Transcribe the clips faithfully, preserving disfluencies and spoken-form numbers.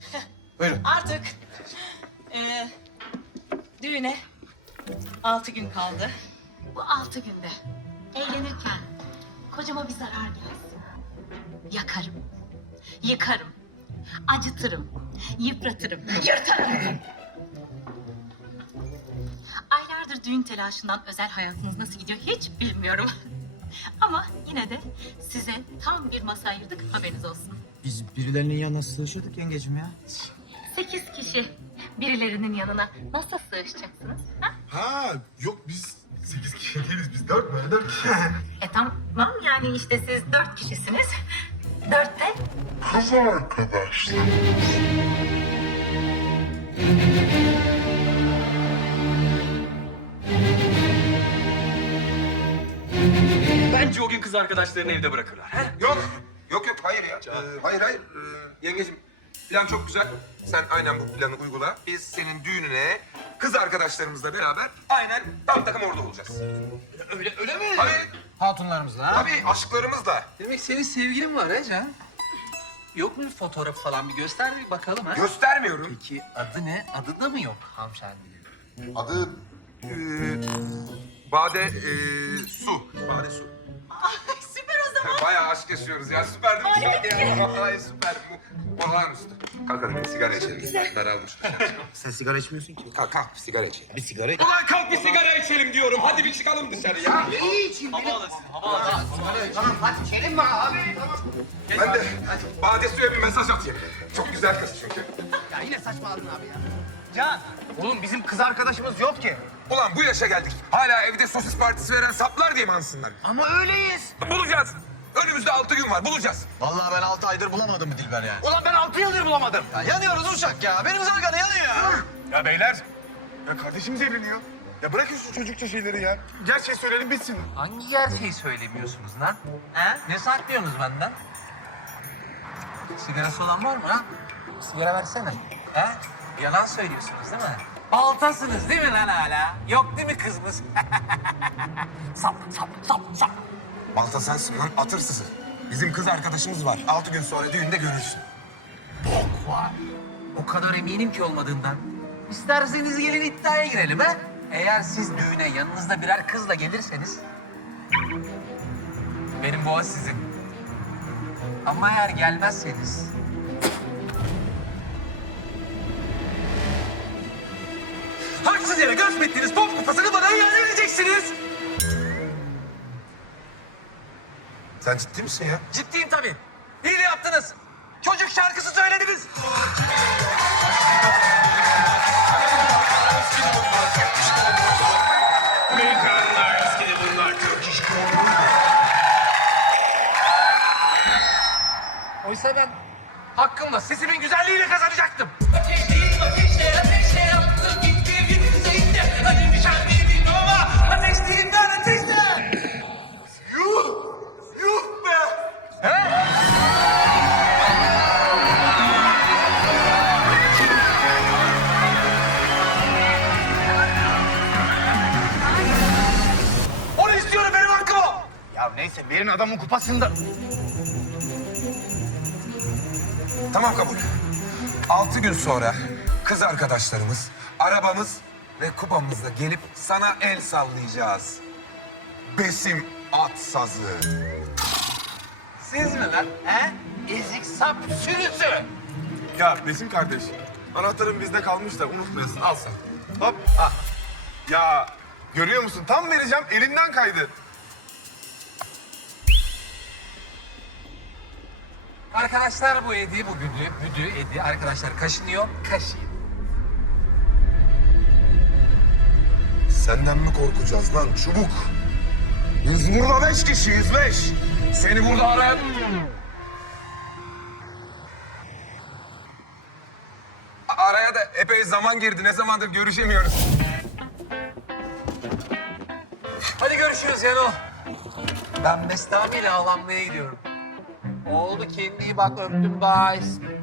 Buyurun. Artık e, düğüne altı gün kaldı. Bu altı günde eğlenirken kocama bir zarar gelsin. Yakarım, yıkarım, acıtırım, yıpratırım, yırtarım. Aylardır düğün telaşından özel hayatınız nasıl gidiyor hiç bilmiyorum. Ama yine de size tam bir masa ayırdık, haberiniz olsun. Biz birilerinin yanına sığışırdık yengecim ya. Sekiz kişi birilerinin yanına nasıl sığışacaksınız? Ha? Ha yok biz sekiz kişi değiliz. Biz dört böyle dört kişi. E tamam yani işte siz dört kişisiniz. Dörtte Kız arkadaşlar. Bence o gün kız arkadaşlarını evde bırakırlar. He? Yok. Yok yok hayır ya. Ee, hayır hayır. Ee, yengeciğim plan çok güzel. Sen aynen bu planı uygula. Biz senin düğününe kız arkadaşlarımızla beraber aynen tam takım orada olacağız. Öyle öyle mi? Tabii. Hatunlarımızla ha? Tabii aşklarımızla. Demek senin sevgilin var he Can? Yok mu bir fotoğraf falan bir göster bir bakalım ha? Göstermiyorum. Peki adı ne? Adı da mı yok hanımefendinin? Adı ee, Bade ee, Su. Bade Su. ay, süper o zaman. Bayağı aşk yaşıyoruz ya. Süper değil mi? Vallahi süper. Bu olağanüstü. Kalk hadi bir sigara içelim. Daralmış. Sen sigara içmiyorsun ki. Kalk kalk sigara içelim. Bir sigara iç. Ulan kalk bir sigara içelim diyorum. Hadi bir çıkalım dışarı ya. Tamam hadi içelim mi abi? Tamam. Ben de Bade Su'ya bir mesaj atayım. Çok güzel kız çünkü. Ya yine saçmaladın abi ya. Can. Oğlum bizim kız arkadaşımız yok ki. Ulan bu yaşa geldik. Hala evde sosis partisi veren saplar diye mi ansınlar? Ama öyleyiz. Bulacağız. Önümüzde altı gün var. Bulacağız. Vallahi ben altı aydır bulamadım mı Dilber ya? Ulan ben altı yıldır bulamadım. Ya yanıyoruz uşak ya. Benim zargana yanıyor ya. Ya beyler. Ya kardeşimiz evleniyor. Ya bırakın şu çocukça şeyleri ya. Gerçeği söyleyelim bitsin. Hangi gerçeği söylemiyorsunuz lan? He? Ne saklıyorsunuz benden? Sigarası olan var mı ha? Sigara versene. He? Yalan söylüyorsunuz değil mi? Baltasınız değil mi lan hala? Yok değil mi kızımız? Sap sap sap sap. Balta sensin lan atırsızı. Bizim kız arkadaşımız var. Altı gün sonra düğünde görürsün. Bok var. O kadar eminim ki olmadığından. İsterseniz gelin iddiaya girelim ha? Eğer siz düğüne yanınızda birer kızla gelirseniz... benim boğa sizin. Ama eğer gelmezseniz... haksız yere gasp ettiğiniz top kupasını bana iade edeceksiniz. Sen ciddi misin ya? Ciddiyim tabii. Hile yaptınız. Çocuk şarkısı söylediniz. Oysa ben hakkımla sesimin güzelliğiyle kazanacaktım. Ateşliyim ateşle ateşle yaktım gitti bir zeytte. Hadi nişan değilim ama ateşliyim ben ateşle. Yuh! Yuh be! Onu istiyorum benim hakkım o. Ya neyse verin adamın kupasını da. Tamam kabul. Altı gün sonra kız arkadaşlarımız, arabamız ve kupamızla gelip sana el sallayacağız. Besim at sazı. Siz mi lan? He? Ezik sap sürüsü. Ya Besim kardeş. Anahtarın bizde kalmış da unutmayasın. Al sen. Hop. Ah. Ya görüyor musun? Tam vereceğim elinden kaydı. Arkadaşlar bu Edi, bu Güdü, Güdü, Edi. Arkadaşlar kaşınıyor, kaşıyın. Senden mi korkacağız lan çubuk? Biz burada beş kişiyiz beş. Seni burada arayan... Araya da epey zaman girdi. Ne zamandır görüşemiyoruz. Hadi görüşürüz Yano. Ben Bestami ile ağlanmaya gidiyorum. Oldu kendine iyi bak öptüm bye.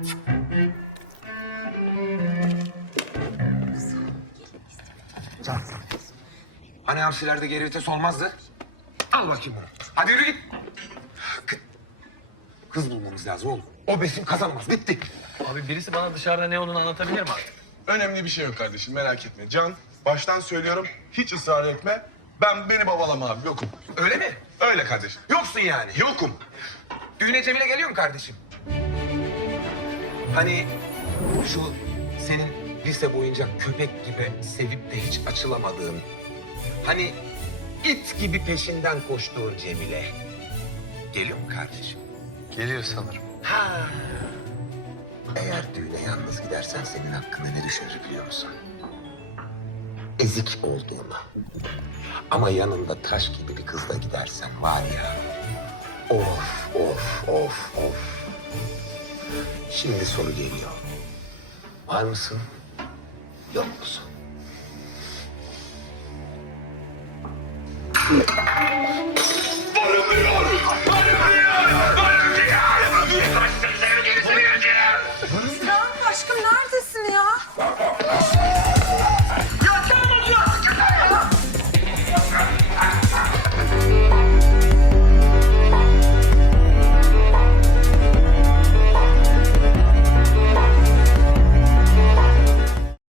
Can. Hani hamsilerde geri vites olmazdı? Al bakayım bunu. Hadi yürü git. Kız bulmamız lazım oğlum. O Besim kazanamaz. Bitti. Abi birisi bana dışarıda ne olduğunu anlatabilir mi artık? Önemli bir şey yok kardeşim, merak etme. Can, baştan söylüyorum, hiç ısrar etme. Ben beni babalama abi, yokum. Öyle mi? Öyle kardeşim. Yoksun yani. Yokum. Düğüne Cemile geliyor mu kardeşim? Hani şu senin lise boyunca köpek gibi sevip de hiç açılamadığın... Hani it gibi peşinden koştuğun Cemile. Geliyor mu kardeşim? Geliyor sanırım. Ha. Eğer düğüne yalnız gidersen senin hakkında ne düşünür biliyor musun? Ezik olduğunu. Ama yanında taş gibi bir kızla gidersen var ya... Of, of, of, of. Şimdi soru geliyor. Var mısın? Yok musun? Tamam aşkım, ne